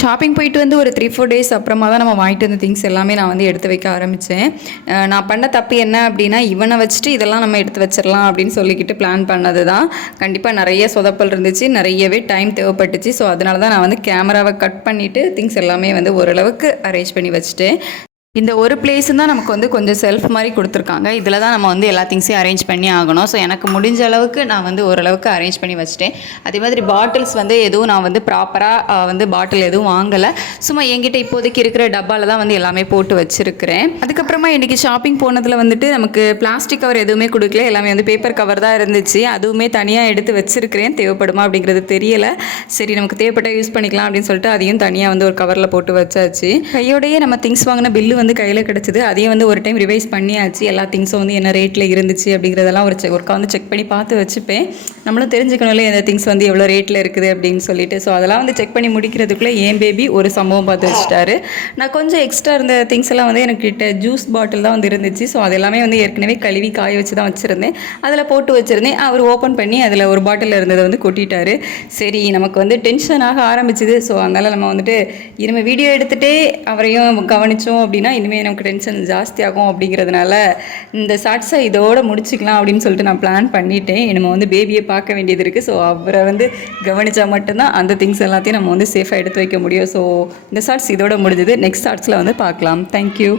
Shopping போயிட்டு வந்து ஒரு 3-4 டேஸ் அப்புறமா தான் நம்ம வாங்கிட்டு வந்த திங்ஸ் எல்லாமே நான் வந்து எடுத்து வைக்க ஆரம்பித்தேன். நான் பண்ண தப்பு என்ன அப்படின்னா, இவனை வச்சுட்டு இதெல்லாம் நம்ம எடுத்து வச்சிடலாம் அப்படின்னு சொல்லிக்கிட்டு பிளான் பண்ணது தான். கண்டிப்பாக நிறைய சொதப்பல் இருந்துச்சு, நிறையவே டைம் தேவைப்பட்டுச்சு. ஸோ அதனால தான் நான் வந்து கேமராவை கட் பண்ணிவிட்டு திங்ஸ் எல்லாமே வந்து ஓரளவுக்கு அரேஞ்ச் பண்ணி வச்சுட்டேன். இந்த ஒரு பிளேஸு தான் நமக்கு வந்து கொஞ்சம் செல்ஃப் மாதிரி கொடுத்துருக்காங்க. இதில் தான் நம்ம வந்து எல்லா திங்ஸையும் அரேஞ்ச் பண்ணி ஆகணும். ஸோ எனக்கு முடிஞ்ச அளவுக்கு நான் வந்து ஓரளவுக்கு அரேஞ்ச் பண்ணி வச்சுட்டேன். அதே மாதிரி பாட்டில்ஸ் வந்து எதுவும் நான் வந்து ப்ராப்பராக வந்து பாட்டில் எதுவும் வாங்கலை. சும்மா என்கிட்ட இப்போதைக்கு இருக்கிற டப்பாவில் தான் வந்து எல்லாமே போட்டு வச்சுருக்கிறேன். அதுக்கப்புறமா இன்றைக்கி ஷாப்பிங் போனதில் வந்துட்டு நமக்கு பிளாஸ்டிக் கவர் எதுவுமே கொடுக்கல, எல்லாமே வந்து பேப்பர் கவர் தான் இருந்துச்சு. அதுவுமே தனியாக எடுத்து வச்சுருக்கிறேன். தேவைப்படுமா அப்படிங்கிறது தெரியலை. சரி, நமக்கு தேவைப்பட்டால் யூஸ் பண்ணிக்கலாம் அப்படின்னு சொல்லிட்டு அதையும் தனியாக வந்து ஒரு கவரில் போட்டு வச்சாச்சு. கையோடையே நம்ம திங்ஸ் வாங்கின பில்லு வந்து கையில் கிடச்சிது. அதையும் வந்து ஒரு டைம் ரிவைஸ் பண்ணியாச்சு. எல்லா திங்ஸும் வந்து என்ன ரேட்டில் இருந்துச்சு அப்படிங்கிறதெல்லாம் ஒருக்கா வந்து செக் பண்ணி பார்த்து வச்சுப்பேன். நம்மளும் தெரிஞ்சுக்கணும் இல்லையா எந்த திங்ஸ் வந்து எவ்வளோ ரேட்டில் இருக்குது அப்படின்னு சொல்லிட்டு. ஸோ அதெல்லாம் வந்து செக் பண்ணி முடிக்கிறதுக்குள்ளே என் பேபி ஒரு சம்பவம் பார்த்து வச்சுட்டாரு. நான் கொஞ்சம் எக்ஸ்ட்ரா இருந்த திங்ஸ் எல்லாம் வந்து எனக்கு ஜூஸ் பாட்டில் தான் வந்து இருந்துச்சு. ஸோ அது எல்லாமே வந்து ஏற்கனவே கழுவி காய வச்சு தான் வச்சுருந்தேன். அதில் போட்டு வச்சுருந்தேன். அவர் ஓப்பன் பண்ணி அதில் ஒரு பாட்டில் இருந்ததை வந்து கொட்டிட்டாரு. சரி, நமக்கு வந்து டென்ஷன் ஆக ஆரம்பிச்சுது. ஸோ அதனால் நம்ம வந்துட்டு இனிமேல் வீடியோ எடுத்துகிட்டே அவரையும் கவனித்தோம் அப்படின்னா இனிமேல் நமக்கு டென்ஷன் ஜாஸ்தியாகும். அப்படிங்கிறதுனால இந்த ஷார்ட்ஸை இதோடு முடிச்சுக்கலாம் அப்படின்னு சொல்லிட்டு நான் பிளான் பண்ணிட்டேன். நம்ம வந்து பேபியை பார்க்க வேண்டியது இருக்குது. ஸோ அவரை வந்து கவனித்தா மட்டும்தான் அந்த திங்ஸ் எல்லாத்தையும் நம்ம வந்து சேஃபாக எடுத்து வைக்க முடியும். ஸோ இந்த ஷார்ட்ஸ் இதோட முடிஞ்சது. நெக்ஸ்ட் ஷார்ட்ஸில் வந்து பார்க்கலாம். தேங்க்யூ.